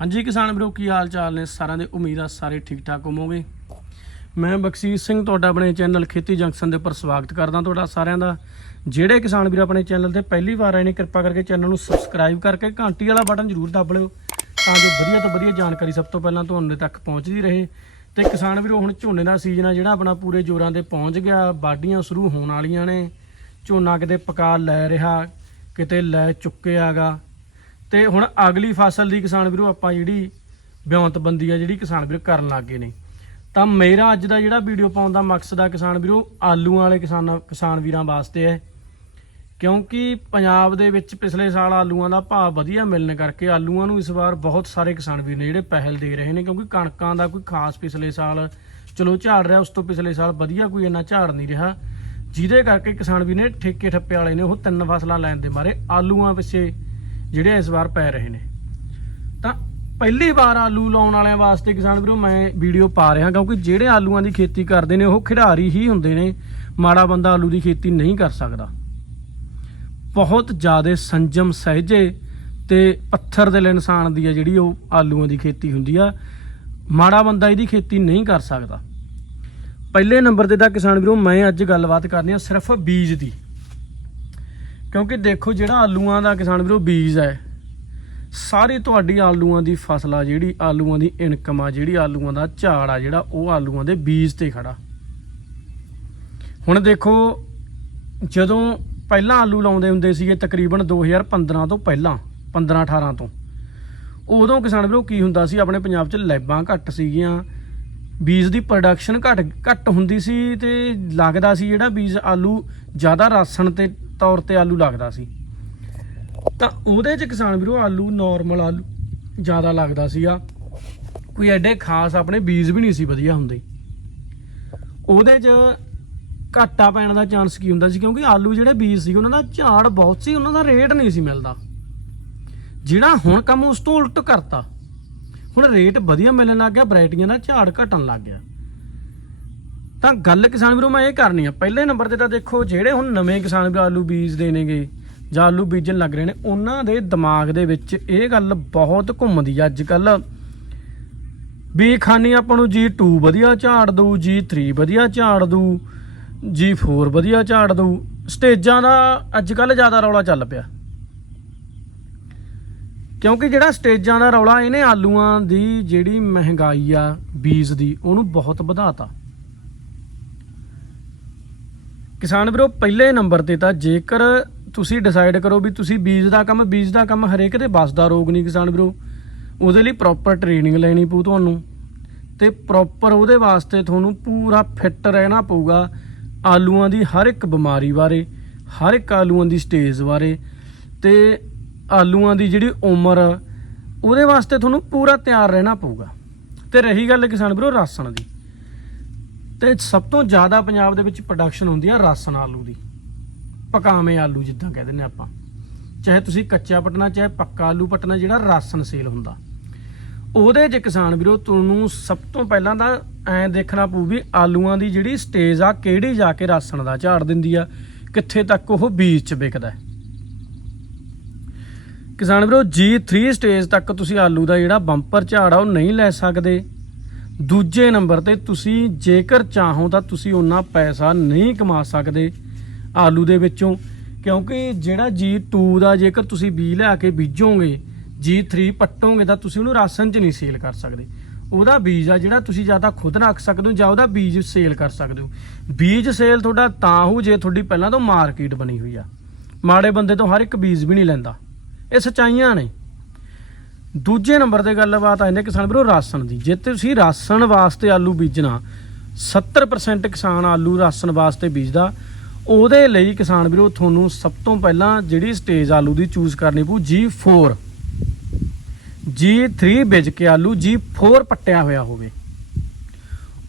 ਹਾਂਜੀ ਕਿਸਾਨ ਵੀਰੋ, ਕੀ ਹਾਲ ਚਾਲ ਨੇ? ਸਾਰਿਆਂ ਦੇ ਉਮੀਦ ਆ ਸਾਰੇ ਠੀਕ ਠਾਕ ਹੋਵੋਗੇ। ਮੈਂ ਬਖਸ਼ੀਸ਼ ਸਿੰਘ ਤੁਹਾਡਾ ਆਪਣੇ ਚੈਨਲ ਖੇਤੀ ਜੰਕਸ਼ਨ ਦੇ ਉੱਪਰ ਸਵਾਗਤ ਕਰਦਾ ਤੁਹਾਡਾ ਸਾਰਿਆਂ ਦਾ। ਜਿਹੜੇ ਕਿਸਾਨ ਵੀਰ ਆਪਣੇ ਚੈਨਲ ਤੇ ਪਹਿਲੀ ਵਾਰ ਆਏ ਨੇ, ਕਿਰਪਾ ਕਰਕੇ ਚੈਨਲ ਨੂੰ ਸਬਸਕ੍ਰਾਈਬ ਕਰਕੇ ਘੰਟੀ ਵਾਲਾ ਬਟਨ ਜ਼ਰੂਰ ਦੱਬ ਲਿਓ ਤਾਂ ਜੋ ਵਧੀਆ ਤੋਂ ਵਧੀਆ ਜਾਣਕਾਰੀ ਸਭ ਤੋਂ ਪਹਿਲਾਂ ਤੁਹਾਡੇ ਤੱਕ ਪਹੁੰਚਦੀ ਰਹੇ। ਤੇ ਕਿਸਾਨ ਵੀਰੋ, ਹੁਣ ਝੋਨੇ ਦਾ ਸੀਜ਼ਨ ਆ, ਜਿਹੜਾ ਆਪਣਾ ਪੂਰੇ ਜ਼ੋਰਾਂ ਤੇ ਪਹੁੰਚ ਗਿਆ ਬਾਡੀਆਂ ਸ਼ੁਰੂ ਹੋਣ ਵਾਲੀਆਂ ਨੇ। ਝੋਨਾ ਕਿਤੇ ਪਕਾ ਲੈ ਰਿਹਾ, ਕਿਤੇ ਲੈ ਚੁੱਕਿਆਗਾ ਤੇ ਹੁਣ ਅਗਲੀ ਫਸਲ ਦੀ ਕਿਸਾਨ ਵੀਰੋ ਆਪਾਂ ਜਿਹੜੀ ਬਿਉਂਤਬੰਦੀ ਆ, ਜਿਹੜੀ ਕਿਸਾਨ ਵੀਰੋ ਕਰਨ ਲੱਗੇ ਨੇ। ਤਾਂ ਮੇਰਾ ਅੱਜ ਦਾ ਜਿਹੜਾ ਵੀਡੀਓ ਪਾਉਣ ਦਾ ਮਕਸਦ ਆ ਕਿਸਾਨ ਵੀਰੋ, ਆਲੂਆਂ ਵਾਲੇ ਕਿਸਾਨਾਂ, ਕਿਸਾਨ ਵੀਰਾਂ ਵਾਸਤੇ ਹੈ। ਕਿਉਂਕਿ ਪੰਜਾਬ ਦੇ ਵਿੱਚ ਪਿਛਲੇ ਸਾਲ ਆਲੂਆਂ ਦਾ ਭਾਅ ਵਧੀਆ ਮਿਲਣ ਕਰਕੇ ਆਲੂਆਂ ਨੂੰ ਇਸ ਵਾਰ ਬਹੁਤ ਸਾਰੇ ਕਿਸਾਨ ਵੀਰ ਨੇ ਜਿਹੜੇ ਪਹਿਲ ਦੇ ਰਹੇ ਨੇ, ਕਿਉਂਕਿ ਕਣਕਾਂ ਦਾ ਕੋਈ ਖਾਸ ਪਿਛਲੇ ਸਾਲ ਚਲੋ ਝਾੜ ਰਿਹਾ, ਉਸ ਤੋਂ ਪਿਛਲੇ ਸਾਲ ਵਧੀਆ ਕੋਈ ਇੰਨਾ ਝਾੜ ਨਹੀਂ ਰਿਹਾ। ਜਿਹਦੇ ਕਰਕੇ ਕਿਸਾਨ ਵੀਰ ਨੇ ਠੇਕੇ ਠੱਪੇ ਵਾਲੇ ਨੇ ਉਹ ਤਿੰਨ ਫਸਲਾਂ ਲੈਣ ਦੇ ਮਾਰੇ, ਆਲੂਆਂ ਪਿੱਛੇ ਜਿਹੜੇ ਇਸ ਵਾਰ ਪੈ ਰਹੇ ਨੇ। ਤਾਂ ਪਹਿਲੀ ਵਾਰ ਆਲੂ ਲਾਉਣ ਵਾਲਿਆਂ ਵਾਸਤੇ ਕਿਸਾਨ ਵੀਰੋ, ਮੈਂ ਵੀਡੀਓ ਪਾ ਰਿਹਾ ਕਿਉਂਕਿ ਜਿਹੜੇ ਆਲੂਆਂ ਦੀ ਖੇਤੀ ਕਰਦੇ ਨੇ, ਉਹ ਖਿਡਾਰੀ ਹੀ ਹੁੰਦੇ ਨੇ। ਮਾੜਾ ਬੰਦਾ ਆਲੂ ਦੀ ਖੇਤੀ ਨਹੀਂ ਕਰ ਸਕਦਾ। ਬਹੁਤ ਜ਼ਿਆਦਾ ਸੰਜਮ ਸਹਿਜੇ ਤੇ ਪੱਥਰ ਦੇ ਇਨਸਾਨ ਦੀ ਆ ਜਿਹੜੀ ਉਹ ਆਲੂਆਂ ਦੀ ਖੇਤੀ ਹੁੰਦੀ ਆ। ਮਾੜਾ ਬੰਦਾ ਇਹਦੀ ਖੇਤੀ ਨਹੀਂ ਕਰ ਸਕਦਾ। ਪਹਿਲੇ ਨੰਬਰ ਤੇ ਤਾਂ ਕਿਸਾਨ ਵੀਰੋ, ਮੈਂ ਅੱਜ ਗੱਲਬਾਤ ਕਰਨੀ ਆ ਸਿਰਫ ਬੀਜ ਦੀ। ਕਿਉਂਕਿ ਦੇਖੋ ਜਿਹੜਾ ਆਲੂਆਂ ਦਾ ਕਿਸਾਨ ਵੀਰੋ ਬੀਜ ਹੈ, ਸਾਰੀ ਤੁਹਾਡੀ ਆਲੂਆਂ ਦੀ ਫਸਲ ਆ ਜਿਹੜੀ, ਆਲੂਆਂ ਦੀ ਇਨਕਮ ਆ ਜਿਹੜੀ, ਆਲੂਆਂ ਦਾ ਝਾੜ ਆ ਜਿਹੜਾ, ਉਹ ਆਲੂਆਂ ਦੇ ਬੀਜ ਤੇ ਖੜਾ। ਹੁਣ ਦੇਖੋ, ਜਦੋਂ ਪਹਿਲਾਂ ਆਲੂ ਲਾਉਂਦੇ ਹੁੰਦੇ ਸੀਗੇ ਤਕਰੀਬਨ 2015 ਤੋਂ ਪਹਿਲਾਂ 15 18 ਤੋਂ, ਉਦੋਂ ਕਿਸਾਨ ਵੀਰੋ ਕੀ ਹੁੰਦਾ ਸੀ, ਆਪਣੇ ਪੰਜਾਬ 'ਚ ਲੈਬਾਂ ਘੱਟ ਸੀਗੀਆਂ, ਬੀਜ ਦੀ ਪ੍ਰੋਡਕਸ਼ਨ ਘੱਟ ਘੱਟ ਹੁੰਦੀ ਸੀ ਤੇ ਲੱਗਦਾ ਸੀ ਜਿਹੜਾ ਬੀਜ ਆਲੂ ਜ਼ਿਆਦਾ ਰਾਸਣ ਤੇ ਤੌਰ ਤੇ ਆਲੂ ਲੱਗਦਾ ਸੀ। ਤਾਂ ਉਹਦੇ 'ਚ ਕਿਸਾਨ ਵੀਰੋ ਆਲੂ ਨਾਰਮਲ ਆਲੂ ਜ਼ਿਆਦਾ ਲੱਗਦਾ ਸੀਗਾ। ਕੋਈ ਐਡੇ ਖਾਸ ਆਪਣੇ ਬੀਜ ਵੀ ਨਹੀਂ ਸੀ ਵਧੀਆ ਹੁੰਦੇ। ਉਹਦੇ 'ਚ ਘਾਟਾ ਪੈਣ ਦਾ ਚਾਂਸ ਕੀ ਹੁੰਦਾ ਸੀ? ਕਿਉਂਕਿ ਆਲੂ ਜਿਹੜੇ ਬੀਜ ਸੀ, ਉਹਨਾਂ ਦਾ ਝਾੜ ਬਹੁਤ ਸੀ, ਉਹਨਾਂ ਦਾ ਰੇਟ ਨਹੀਂ ਸੀ ਮਿਲਦਾ। ਜਿਹੜਾ ਹੁਣ ਕੰਮ ਉਸ ਤੋਂ ਉਲਟ ਕਰਤਾ। ਹੁਣ ਰੇਟ ਵਧੀਆ ਮਿਲਣ ਲੱਗ ਗਿਆ ਵੈਰਾਈਟੀਆਂ ਦਾ ਝਾੜ ਘਟਣ ਲੱਗ ਗਿਆ। ਤਾਂ ਗੱਲ ਕਿਸਾਨ ਵੀਰੋ ਮੈਂ ਇਹ ਕਰਨੀ ਆ, ਪਹਿਲੇ ਨੰਬਰ ਤੇ ਤਾਂ ਦੇਖੋ ਜਿਹੜੇ ਹੁਣ ਨਵੇਂ ਕਿਸਾਨ ਵੀਰ ਆਲੂ ਬੀਜਦੇ ਨੇਗੇ ਜਾਂ ਆਲੂ ਬੀਜਣ ਲੱਗ ਰਹੇ ਨੇ, ਉਹਨਾਂ ਦੇ ਦਿਮਾਗ ਦੇ ਵਿੱਚ ਇਹ ਗੱਲ ਬਹੁਤ ਘੁੰਮਦੀ ਆ ਅੱਜ ਕੱਲ ਵੀ ਖਾਨੀ ਆਪਾਂ ਨੂੰ G2 ਵਧੀਆ ਝਾੜ ਦਊ G3 ਵਧੀਆ ਝਾੜ ਦਊ G4 ਵਧੀਆ ਝਾੜ ਦਊ, ਸਟੇਜਾਂ ਦਾ ਅੱਜ ਕੱਲ ਜ਼ਿਆਦਾ ਰੌਲਾ ਚੱਲ ਪਿਆ। ਕਿਉਂਕਿ ਜਿਹੜਾ ਸਟੇਜਾਂ ਦਾ ਰੌਲਾ ਇਹਨੇ ਆਲੂਆਂ ਦੀ ਜਿਹੜੀ ਮਹਿੰਗਾਈ ਆ, ਬੀਜ ਦੀ, ਉਹਨੂੰ ਬਹੁਤ ਵਧਾਤਾ। ਕਿਸਾਨ ਵੀਰੋ, ਪਹਿਲੇ ਨੰਬਰ ਤੇ ਤਾਂ ਜੇਕਰ ਤੁਸੀਂ ਡਿਸਾਈਡ ਕਰੋ ਵੀ ਤੁਸੀਂ ਬੀਜ ਦਾ ਕੰਮ, ਬੀਜ ਦਾ ਕੰਮ ਹਰੇਕ ਦੇ ਬਸ ਰੋਗ ਨਹੀਂ ਕਿਸਾਨ ਵੀਰੋ। ਉਹਦੇ ਲਈ ਪ੍ਰੋਪਰ ਟ੍ਰੇਨਿੰਗ ਲੈਣੀ ਪਊ ਤੁਹਾਨੂੰ ਤੇ ਪ੍ਰੋਪਰ ਉਹਦੇ ਵਾਸਤੇ ਤੁਹਾਨੂੰ ਪੂਰਾ ਫਿੱਟ ਰਹਿਣਾ ਪਊਗਾ ਆਲੂਆਂ ਦੀ ਹਰ ਇੱਕ ਬਿਮਾਰੀ ਬਾਰੇ, ਹਰ ਇੱਕ ਆਲੂਆਂ ਦੀ ਸਟੇਜ ਬਾਰੇ ਤੇ ਆਲੂਆਂ ਦੀ ਜਿਹੜੀ ਉਮਰ, ਉਹਦੇ ਵਾਸਤੇ ਤੁਹਾਨੂੰ ਪੂਰਾ ਤਿਆਰ ਰਹਿਣਾ ਪਊਗਾ। ਤੇ ਰਹੀ ਗੱਲ ਕਿਸਾਨ ਵੀਰੋ ਰਾਸਣ ਦੀ। ਤੇ ਸਭ ਤੋਂ ਜ਼ਿਆਦਾ ਪੰਜਾਬ ਦੇ ਵਿੱਚ ਪ੍ਰੋਡਕਸ਼ਨ ਹੁੰਦੀ ਆ ਰਾਸਣ ਆਲੂ ਦੀ। ਪਕਾਵੇਂ ਆਲੂ ਜਿੱਦਾਂ ਕਹਿੰਦੇ ਨੇ ਆਪਾਂ। ਚਾਹੇ ਤੁਸੀਂ ਕੱਚਾ ਪਟਣਾ, ਚਾਹੇ ਪੱਕਾ ਆਲੂ ਪਟਣਾ, ਜਿਹੜਾ ਰਾਸਨ ਸੇਲ ਹੁੰਦਾ। ਉਹਦੇ 'ਚ ਕਿਸਾਨ ਵੀਰੋ, ਤੁਹਾਨੂੰ ਸਭ ਤੋਂ ਪਹਿਲਾਂ ਤਾਂ ਐਂ ਦੇਖਣਾ ਪਊ ਵੀ ਆਲੂਆਂ ਦੀ ਜਿਹੜੀ ਸਟੇਜ ਆ, ਕਿਹੜੀ ਜਾ ਕੇ ਰਾਸਣ ਦਾ ਝਾੜ ਦਿੰਦੀ ਆ, ਕਿੱਥੇ ਤੱਕ ਉਹ ਬੀਜ 'ਚ ਵਿਕਦਾ ਹੈ। ਕਿਸਾਨ ਵੀਰੋ G3 ਸਟੇਜ ਤੱਕ ਤੁਸੀਂ ਆਲੂ ਦਾ ਜਿਹੜਾ ਬੰਪਰ ਝਾੜ ਆ, ਉਹ ਨਹੀਂ ਲੈ ਸਕਦੇ। ਦੂਜੇ ਨੰਬਰ ਤੇ ਤੁਸੀਂ ਜੇਕਰ ਚਾਹੋ ਤਾਂ ਤੁਸੀਂ ਉਹਨਾਂ ਪੈਸਾ ਨਹੀਂ ਕਮਾ ਸਕਦੇ ਆਲੂ ਦੇ ਵਿੱਚੋਂ, ਕਿਉਂਕਿ ਜਿਹੜਾ G2 ਦਾ ਜੇਕਰ ਤੁਸੀਂ ਬੀਜ ਲਿਆ ਕੇ ਬੀਜੋਗੇ G3 ਪੱਟੋਗੇ ਤਾਂ ਤੁਸੀਂ ਉਹਨੂੰ ਰਾਸ਼ਨ 'ਚ ਨਹੀਂ ਸੇਲ ਕਰ ਸਕਦੇ। ਉਹਦਾ ਬੀਜ ਆ ਜਿਹੜਾ ਤੁਸੀਂ ਜਾਂ ਤਾਂ ਖੁਦ ਰੱਖ ਸਕਦੇ ਹੋ ਜਾਂ ਉਹਦਾ ਬੀਜ ਸੇਲ ਕਰ ਸਕਦੇ ਹੋ। ਬੀਜ ਸੇਲ ਤੁਹਾਡਾ ਤਾਂ ਹੋ ਜੇ ਤੁਹਾਡੀ ਪਹਿਲਾਂ ਤੋਂ ਮਾਰਕੀਟ ਬਣੀ ਹੋਈ ਆ। ਮਾੜੇ ਬੰਦੇ ਤੋਂ ਹਰ ਇੱਕ ਬੀਜ ਵੀ ਨਹੀਂ ਲੈਂਦਾ। ਇਹ ਸਚਾਈਆਂ ਨੇ। ਦੂਜੇ ਨੰਬਰ ਤੇ ਗੱਲਬਾਤ ਆਉਂਦੀ ਕਿਸਾਨ ਵੀਰੋ ਰਾਸ਼ਨ ਦੀ। ਜੇ ਤੁਸੀਂ ਰਾਸ਼ਨ ਵਾਸਤੇ ਆਲੂ ਬੀਜਣਾ 70% ਕਿਸਾਨ ਆਲੂ ਰਾਸ਼ਨ ਵਾਸਤੇ ਬੀਜਦਾ, ਉਹਦੇ ਲਈ ਕਿਸਾਨ ਵੀਰੋ ਤੁਹਾਨੂੰ ਸਭ ਤੋਂ ਪਹਿਲਾਂ ਜਿਹੜੀ ਸਟੇਜ ਆਲੂ ਦੀ ਚੂਜ਼ ਕਰਨੀ ਪਊ G4 G3 ਵਿਜ ਕੇ ਆਲੂ G4 ਪੱਟਿਆ ਹੋਇਆ ਹੋਵੇ।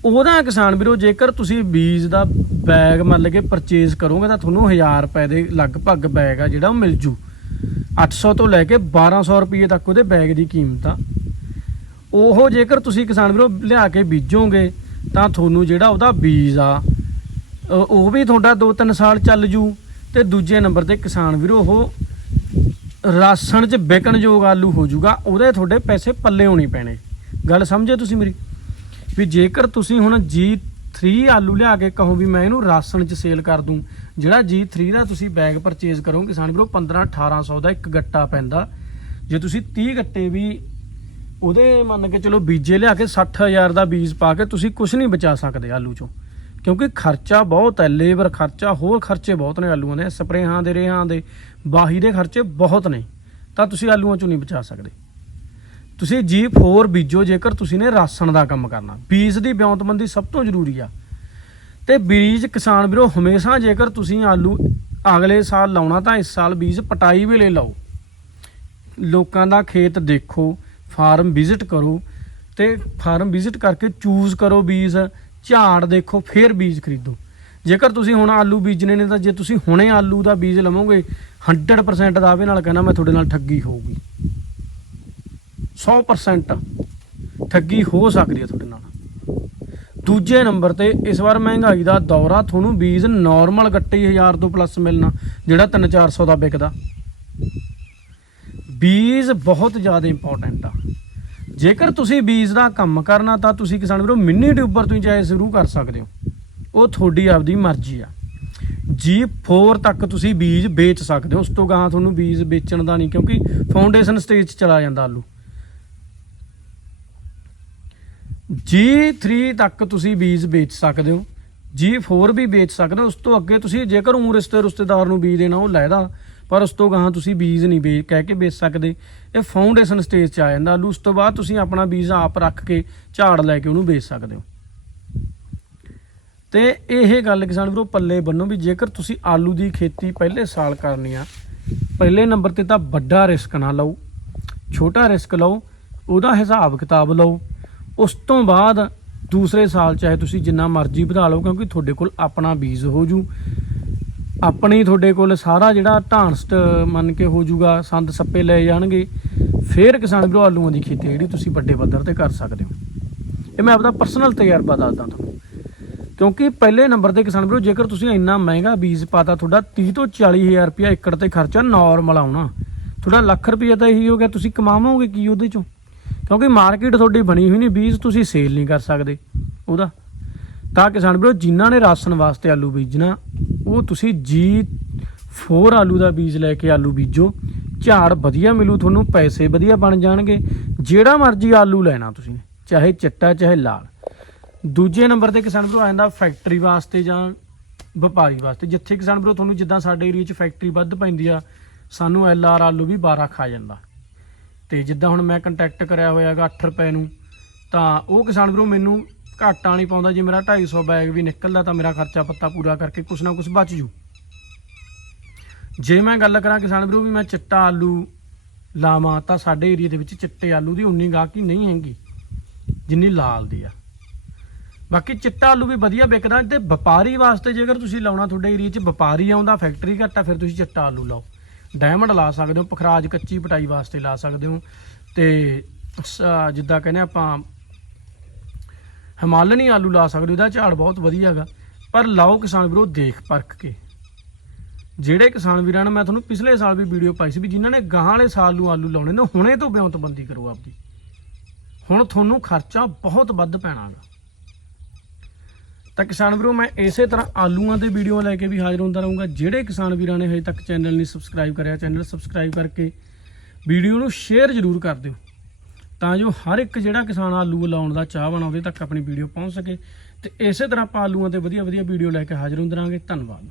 ਉਹਦਾ ਕਿਸਾਨ ਵੀਰੋ ਜੇਕਰ ਤੁਸੀਂ ਬੀਜ ਦਾ ਬੈਗ ਮੰਨ ਕੇ ਪਰਚੇਜ਼ ਕਰੋਗੇ ਤਾਂ ਤੁਹਾਨੂੰ 1000 ਰੁਪਏ ਦੇ ਲਗਭਗ ਬੈਗ ਆ ਜਿਹੜਾ ਉਹ ਮਿਲ ਜੂ। 800 ਤੋਂ ਲੈ ਕੇ 1200 ਰੁਪਏ ਤੱਕ ਉਹਦੇ ਬੈਗ ਦੀ ਕੀਮਤ ਆ। ਉਹ ਜੇਕਰ ਤੁਸੀਂ ਕਿਸਾਨ ਵੀਰੋ ਲਿਆ ਕੇ ਬੀਜੋਗੇ, ਤਾਂ ਤੁਹਾਨੂੰ ਜਿਹੜਾ ਉਹਦਾ ਬੀਜ ਆ ਉਹ ਵੀ ਤੁਹਾਡਾ 2-3 ਸਾਲ ਚੱਲ ਜੂ ਤੇ ਦੂਜੇ ਨੰਬਰ ਤੇ ਕਿਸਾਨ ਵੀਰੋ ਉਹ ਰਾਸ਼ਨ 'ਚ ਵਿਕਣ ਯੋਗ ਆਲੂ ਹੋ ਜਾਊਗਾ ਉਹਦੇ ਤੁਹਾਡੇ ਪੈਸੇ ਪੱਲੇ ਹੋਣੀ ਪੈਣੇ। ਗੱਲ ਸਮਝੇ ਤੁਸੀਂ ਮੇਰੀ? ਵੀ ਜੇਕਰ ਤੁਸੀਂ ਹੁਣ ਜੀ G3 ਆਲੂ ਲਿਆ ਕੇ ਕਹੋ ਵੀ ਮੈਂ ਇਹਨੂੰ ਰਾਸ਼ਨ 'ਚ ਸੇਲ ਕਰ ਦੂੰ ਜਿਹੜਾ G3 ਦਾ ਤੁਸੀਂ ਬੈਗ ਪਰਚੇਜ਼ ਕਰੋ, ਕਿਸਾਨ ਵੀਰੋ 15 1800 ਦਾ ਇੱਕ ਗੱਟਾ ਪੈਂਦਾ। ਜੇ ਤੁਸੀਂ 30 ਗੱਟੇ ਵੀ ਉਹਦੇ ਮੰਨ ਕੇ ਚਲੋ ਬੀਜੇ ਲਿਆ ਕੇ 60000 ਦਾ ਬੀਜ ਪਾ ਕੇ ਤੁਸੀਂ ਕੁਝ ਨਹੀਂ ਬਚਾ ਸਕਦੇ ਆਲੂ 'ਚੋਂ। ਕਿਉਂਕਿ ਖਰਚਾ ਬਹੁਤ ਹੈ ਲੇਬਰ ਖਰਚਾ, ਹੋਰ ਖਰਚੇ ਬਹੁਤ ਨੇ ਆਲੂਆਂ ਦੇ, ਸਪਰੇਹਾਂ ਦੇ, ਰੇਹਾਂ ਦੇ ਬਾਹੀ ਦੇ ਖਰਚੇ ਬਹੁਤ ਨੇ। ਤਾਂ ਤੁਸੀਂ ਆਲੂਆਂ 'ਚੋਂ ਨਹੀਂ ਬਚਾ ਸਕਦੇ। ਤੁਸੀਂ G4 ਬੀਜੋ ਜੇਕਰ ਤੁਸੀਂ ਨੇ ਰਾਸਣ ਦਾ ਕੰਮ ਕਰਨਾ। ਬੀਜ ਦੀ ਬਿਉਂਤਬੰਦੀ ਸਭ ਤੋਂ ਜ਼ਰੂਰੀ ਆ। ਤੇ ਬੀਜ ਕਿਸਾਨ ਵੀਰੋ, ਹਮੇਸ਼ਾ ਜੇਕਰ ਤੁਸੀਂ ਆਲੂ ਅਗਲੇ ਸਾਲ ਲਾਉਣਾ ਤਾਂ ਇਸ ਸਾਲ ਬੀਜ ਪਟਾਈ ਵੇਲੇ ਲਾਓ। ਲੋਕਾਂ ਦਾ ਖੇਤ ਦੇਖੋ, ਫਾਰਮ ਵਿਜ਼ਿਟ ਕਰੋ ਤੇ ਫਾਰਮ ਵਿਜ਼ਿਟ ਕਰਕੇ ਚੂਜ਼ ਕਰੋ ਬੀਜ, ਝਾੜ ਦੇਖੋ, ਫਿਰ ਬੀਜ ਖਰੀਦੋ। ਜੇਕਰ ਤੁਸੀਂ ਹੁਣ ਆਲੂ ਬੀਜਣੇ ਨੇ ਤਾਂ ਜੇ ਤੁਸੀਂ ਹੁਣੇ ਆਲੂ ਦਾ ਬੀਜ ਲਵੋਗੇ 100% ਦਾਅਵੇ ਨਾਲ ਕਹਿੰਦਾ ਮੈਂ ਤੁਹਾਡੇ ਨਾਲ ਠੱਗੀ ਹੋਊਗੀ। 100% ਠੱਗੀ ਹੋ ਸਕਦੀ ਹੈ ਤੁਹਾਡੇ ਨਾਲ। ਦੂਜੇ ਨੰਬਰ ਤੇ ਇਸ ਵਾਰ ਮਹਿੰਗਾਈ ਦਾ ਦੌਰਾ, ਤੁਹਾਨੂੰ ਬੀਜ ਨਾਰਮਲ ਗੱਟੇ 1000 ਤੋਂ ਪਲੱਸ ਮਿਲਣਾ, ਜਿਹੜਾ 3-400 ਦਾ ਵਿਕਦਾ। ਬੀਜ ਬਹੁਤ ਜ਼ਿਆਦਾ ਇੰਪੋਰਟੈਂਟ ਆ। ਜੇਕਰ ਤੁਸੀਂ ਬੀਜ ਦਾ ਕੰਮ ਕਰਨਾ, ਤਾਂ ਤੁਸੀਂ ਕਿਸਾਨ ਵੀਰੋ, ਮਿੰਨੀ ਟਿਊਬਰ ਤੋਂ ਹੀ ਚਾਹੇ ਸ਼ੁਰੂ ਕਰ ਸਕਦੇ ਹੋ। ਉਹ ਤੁਹਾਡੀ ਆਪਦੀ ਮਰਜ਼ੀ ਆ। ਜੀ G4 ਤੱਕ ਤੁਸੀਂ ਬੀਜ ਵੇਚ ਸਕਦੇ ਹੋ। ਉਸ ਤੋਂ ਗਾਹਾਂ ਤੁਹਾਨੂੰ ਬੀਜ ਵੇਚਣ ਦਾ ਨਹੀਂ, ਕਿਉਂਕਿ ਫਾਊਂਡੇਸ਼ਨ ਸਟੇਜ 'ਚ ਚਲਾ ਜਾਂਦਾ ਆਲੂ। G3 ਤੱਕ ਤੁਸੀਂ ਬੀਜ ਵੇਚ ਸਕਦੇ ਹੋ। G4 ਵੀ ਵੇਚ ਸਕਦੇ ਹੋ। ਉਸ ਤੋਂ ਅੱਗੇ ਤੁਸੀਂ ਜੇਕਰ ਉਂ ਰਿਸ਼ਤੇ ਰਿਸ਼ਤੇਦਾਰ ਨੂੰ ਬੀਜ ਦੇਣਾ, ਉਹ ਲੈਦਾ ਪਰ ਉਸ ਤੋਂ ਗਾਹਾਂ ਤੁਸੀਂ ਬੀਜ ਨਹੀਂ ਵੇਚ ਕਹਿ ਕੇ ਵੇਚ ਸਕਦੇ। ਇਹ ਫਾਊਂਡੇਸ਼ਨ ਸਟੇਜ 'ਚ ਆ ਜਾਂਦਾ। ਆਲੂ ਉਸ ਤੋਂ ਬਾਅਦ ਤੁਸੀਂ ਆਪਣਾ ਬੀਜ ਆਪ ਰੱਖ ਕੇ ਝਾੜ ਲੈ ਕੇ ਉਹਨੂੰ ਵੇਚ ਸਕਦੇ ਹੋ। ਤੇ ਇਹ ਗੱਲ ਕਿਸਾਨ ਵੀਰੋ ਪੱਲੇ ਬੰਨੋ ਵੀ ਜੇਕਰ ਤੁਸੀਂ ਆਲੂ ਦੀ ਖੇਤੀ ਪਹਿਲੇ ਸਾਲ ਕਰਨੀ ਆ, ਪਹਿਲੇ ਨੰਬਰ ਤੇ ਤਾਂ ਵੱਡਾ ਰਿਸਕ ਨਾ ਲਓ। ਛੋਟਾ ਰਿਸਕ ਲਓ। ਉਹਦਾ ਹਿਸਾਬ ਕਿਤਾਬ ਲਓ। ਉਸ ਤੋਂ ਬਾਅਦ ਦੂਸਰੇ ਸਾਲ ਚਾਹੇ ਤੁਸੀਂ ਜਿੰਨਾ ਮਰਜ਼ੀ ਵਧਾ ਲਓ, ਕਿਉਂਕਿ ਤੁਹਾਡੇ ਕੋਲ ਆਪਣਾ ਬੀਜ ਹੋ ਜੂ। ਆਪਣੀ ਤੁਹਾਡੇ ਕੋਲ ਸਾਰਾ ਜਿਹੜਾ ਢਾਂਸਟ ਮੰਨ ਕੇ ਹੋ ਜੂਗਾ, ਸੰਦ ਸੱਪੇ ਲੈ ਜਾਣਗੇ। ਫੇਰ ਕਿਸਾਨ ਵੀਰੋ ਆਲੂਆਂ ਦੀ ਖੇਤੀ ਜਿਹੜੀ ਤੁਸੀਂ ਵੱਡੇ ਪੱਧਰ ਤੇ ਕਰ ਸਕਦੇ ਹੋ। ਇਹ ਮੈਂ ਆਪਦਾ ਪਰਸਨਲ ਤਜਰਬਾ ਦੱਸਦਾ ਤੁਹਾਨੂੰ। ਕਿਉਂਕਿ ਪਹਿਲੇ ਨੰਬਰ ਤੇ ਕਿਸਾਨ ਵੀਰੋ, ਜੇਕਰ ਤੁਸੀਂ ਇੰਨਾ ਮਹਿੰਗਾ ਬੀਜ ਪਾਤਾ, ਤੁਹਾਡਾ 30 ਤੋਂ 40 ਹਜ਼ਾਰ ਰੁਪਇਆ ਏਕੜ ਤੇ ਖਰਚਾ ਨਾਰਮਲ ਆਉਣਾ ਤੁਹਾਡਾ ਲੱਖ ਰੁਪਇਆ ਤਾਂ ਇਹੀ ਹੋ ਗਿਆ, ਤੁਸੀਂ ਕਮਾਵੋਗੇ ਕੀ ਉਹਦੇ ਚੋਂ? ਕਿਉਂਕਿ ਮਾਰਕੀਟ ਤੁਹਾਡੀ ਬਣੀ ਹੋਈ ਨਹੀਂ, ਬੀਜ ਤੁਸੀਂ ਸੇਲ ਨਹੀਂ ਕਰ ਸਕਦੇ ਉਹਦਾ। ਤਾਂ ਕਿਸਾਨ ਵੀਰੋ, ਜਿਨ੍ਹਾਂ ਨੇ ਰਾਸ਼ਨ ਵਾਸਤੇ ਆਲੂ ਬੀਜਣਾ, ਉਹ ਤੁਸੀਂ ਜੀ G4 ਆਲੂ ਦਾ ਬੀਜ ਲੈ ਕੇ ਆਲੂ ਬੀਜੋ। ਝਾੜ ਵਧੀਆ ਮਿਲੂ, ਤੁਹਾਨੂੰ ਪੈਸੇ ਵਧੀਆ ਬਣ ਜਾਣਗੇ। ਜਿਹੜਾ ਮਰਜ਼ੀ ਆਲੂ ਲੈਣਾ ਤੁਸੀਂ, ਚਾਹੇ ਚਿੱਟਾ, ਚਾਹੇ ਲਾਲ। ਦੂਜੇ ਨੰਬਰ ਤੇ ਕਿਸਾਨ ਵੀਰੋ, ਆ ਜਾਂਦਾ ਫੈਕਟਰੀ ਵਾਸਤੇ ਜਾਂ ਵਪਾਰੀ ਵਾਸਤੇ। ਜਿੱਥੇ ਕਿਸਾਨ ਵੀਰੋ, ਤੁਹਾਨੂੰ ਜਿੱਦਾਂ ਸਾਡੇ ਏਰੀਆ 'ਚ ਫੈਕਟਰੀ ਵੱਧ ਪੈਂਦੀ ਆ, ਸਾਨੂੰ ਐਲ ਆਰ ਆਲੂ ਵੀ 12 ਖਾ ਜਾਂਦਾ। ਤੇ ਜਿੱਦਾਂ ਹੁਣ ਮੈਂ ਕੰਟੈਕਟ ਕਰਿਆ ਹੋਇਆ ਹੈਗਾ 8 ਰੁਪਏ ਨੂੰ, ਤਾਂ ਉਹ ਕਿਸਾਨ ਵੀਰੋ ਮੈਨੂੰ ਘਾਟਾ ਨਹੀਂ ਪਾਉਂਦਾ, ਜੇ ਮੇਰਾ 250 ਬੈਗ ਵੀ ਨਿਕਲਦਾ ਤਾਂ ਮੇਰਾ ਖਰਚਾ ਪੱਤਾ ਪੂਰਾ ਕਰਕੇ ਕੁਛ ਨਾ ਕੁਛ ਬਚ ਜੂ। ਜੇ ਮੈਂ ਗੱਲ ਕਰਾਂ ਕਿਸਾਨ ਵੀਰੋ ਵੀ ਮੈਂ ਚਿੱਟਾ ਆਲੂ ਲਾਵਾਂ, ਤਾਂ ਸਾਡੇ ਏਰੀਆ ਦੇ ਵਿੱਚ ਚਿੱਟੇ ਆਲੂ ਦੀ ਉਨੀ ਗਾਹਕੀ ਨਹੀਂ ਹੈਗੀ, ਜਿੰਨੀ ਲਾਲ ਦੀ ਆ। ਬਾਕੀ ਚਿੱਟਾ ਆਲੂ ਵੀ ਵਧੀਆ ਵਿਕਦਾ, ਤੇ ਵਪਾਰੀ ਵਾਸਤੇ ਜੇਕਰ ਤੁਸੀਂ ਲਾਉਣਾ ਤੁਹਾਡੇ ਏਰੀਆ 'ਚ ਵਪਾਰੀ ਆਉਂਦਾ ਫੈਕਟਰੀ ਘੱਟਾ ਫਿਰ ਤੁਸੀਂ ਚਿੱਟਾ ਆਲੂ ਲਾਓ। ਡਾਇਮੰਡ ਲਾ ਸਕਦੇ ਹੋ, ਪਖਰਾਜ ਕੱਚੀ ਪਟਾਈ ਵਾਸਤੇ ਲਾ ਸਕਦੇ ਹੋ। ਤੇ, ਸ- ਜਿੱਦਾਂ ਕਹਿੰਦੇ ਆਪਾਂ, ਹਿਮਾਲਨੀ ਆਲੂ ਲਾ ਸਕਦੇ ਹੋ, ਇਹਦਾ ਝਾੜ ਬਹੁਤ ਵਧੀਆ ਹੈਗਾ। ਪਰ ਲਾਓ ਕਿਸਾਨ ਵੀਰੋ, ਦੇਖ ਪਰਖ ਕੇ। ਜਿਹੜੇ ਕਿਸਾਨ ਵੀਰਾਂ ਨੇ ਮੈਂ ਤੁਹਾਨੂੰ ਪਿਛਲੇ ਸਾਲ ਵੀ ਵੀਡੀਓ ਪਾਈ ਸੀ ਵੀ ਜਿਨ੍ਹਾਂ ਨੇ ਗਾਹਾਂ ਵਾਲੇ ਸਾਲ ਨੂੰ ਆਲੂ ਲਾਉਣੇ ਨੇ ਹੁਣੇ ਤੋਂ ਬਿਉਂਤਬੰਦੀ ਕਰੋ ਆਪਦੀ। ਹੁਣ ਤੁਹਾਨੂੰ ਖਰਚਾ ਬਹੁਤ ਵੱਧ ਪੈਣਾ ਗਾ ਤਾਂ ਕਿਸਾਨ ਵੀਰੋ, ਮੈਂ ਇਸੇ ਤਰ੍ਹਾਂ ਆਲੂਆਂ ਦੇ ਵੀਡੀਓ ਲੈ ਕੇ ਵੀ ਹਾਜ਼ਰ ਹੁੰਦਾ ਰਹੂੰਗਾ। ਜਿਹੜੇ ਕਿਸਾਨ ਵੀਰਾਂ ਨੇ ਹਜੇ ਤੱਕ ਚੈਨਲ ਨਹੀਂ ਸਬਸਕ੍ਰਾਈਬ ਕਰਿਆ, ਚੈਨਲ ਸਬਸਕ੍ਰਾਈਬ ਕਰਕੇ ਵੀਡੀਓ ਨੂੰ ਸ਼ੇਅਰ ਜ਼ਰੂਰ ਕਰ ਦਿਓ। ਤਾਂ ਜੋ ਹਰ ਇੱਕ ਜਿਹੜਾ ਕਿਸਾਨ ਆਲੂ ਲਾਉਣ ਦਾ ਚਾਹ ਬਣਾ ਉਹਦੇ ਤੱਕ ਆਪਣੀ ਵੀਡੀਓ ਪਹੁੰਚ ਸਕੇ। ਤੇ ਇਸੇ ਤਰ੍ਹਾਂ ਆਪਾਂ ਆਲੂਆਂ ਤੇ ਵਧੀਆ ਵਧੀਆ ਵੀਡੀਓ ਲੈ ਕੇ ਹਾਜ਼ਰ ਹੁੰਦੇ ਰਹਾਂਗੇ। ਧੰਨਵਾਦ।